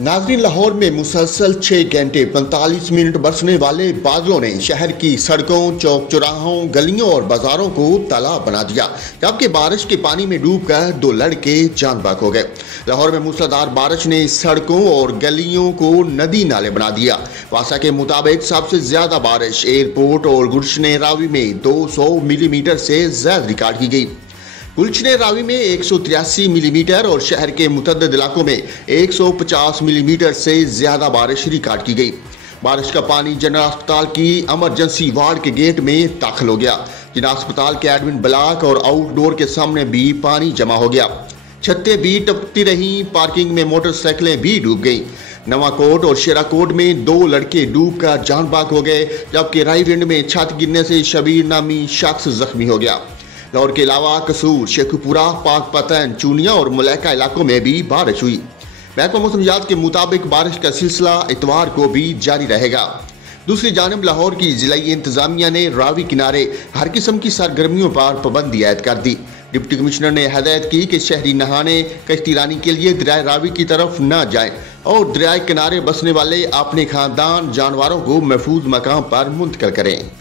नाजरीन, लाहौर में मुसलसल 6 घंटे 45 मिनट बरसने वाले बादलों ने शहर की सड़कों, चौक चौराहों, गलियों और बाजारों को तालाब बना दिया, जबकि बारिश के पानी में डूबकर 2 लड़के जान बाग हो गए। लाहौर में मूसलाधार बारिश ने सड़कों और गलियों को नदी नाले बना दिया। वासा के मुताबिक सबसे ज्यादा बारिश एयरपोर्ट और गुलशन रावी में 200 मिलीमीटर से ज्यादा रिकॉर्ड की गई। गुलशन रावी में 183 मिलीमीटर और शहर के मुतअद्दिद इलाकों में 150 मिलीमीटर से ज्यादा बारिश रिकॉर्ड की गई। बारिश का पानी जनरल अस्पताल की इमरजेंसी वार्ड के गेट में दाखिल हो गया, जिन्हें अस्पताल के एडमिन ब्लॉक और आउटडोर के सामने भी पानी जमा हो गया। छतें भी टपकती रहीं, पार्किंग में मोटरसाइकिलें भी डूब गईं। नवाकोट और शेराकोट में 2 लड़के डूबकर जान बाग हो गए, जबकि रायविंड में छत गिरने से शबीर नामी शख्स जख्मी हो गया। लाहौर के अलावा कसूर, शेखुपुरा, पाक पतन, चूनिया और मुलैका इलाकों में भी बारिश हुई। महकमा मौसमियात के मुताबिक बारिश का सिलसिला इतवार को भी जारी रहेगा। दूसरी जानब लाहौर की जिलाई इंतजामिया ने रावी किनारे हर किस्म की सरगर्मियों पर पाबंदी आयद कर दी। डिप्टी कमिश्नर ने हदायत की कि शहरी नहाने, कश्ती रानी के लिए दरिया रावी की तरफ न जाएं और दरिया किनारे बसने वाले अपने खानदान जानवरों को महफूज मकाम पर मुंतकिल करें।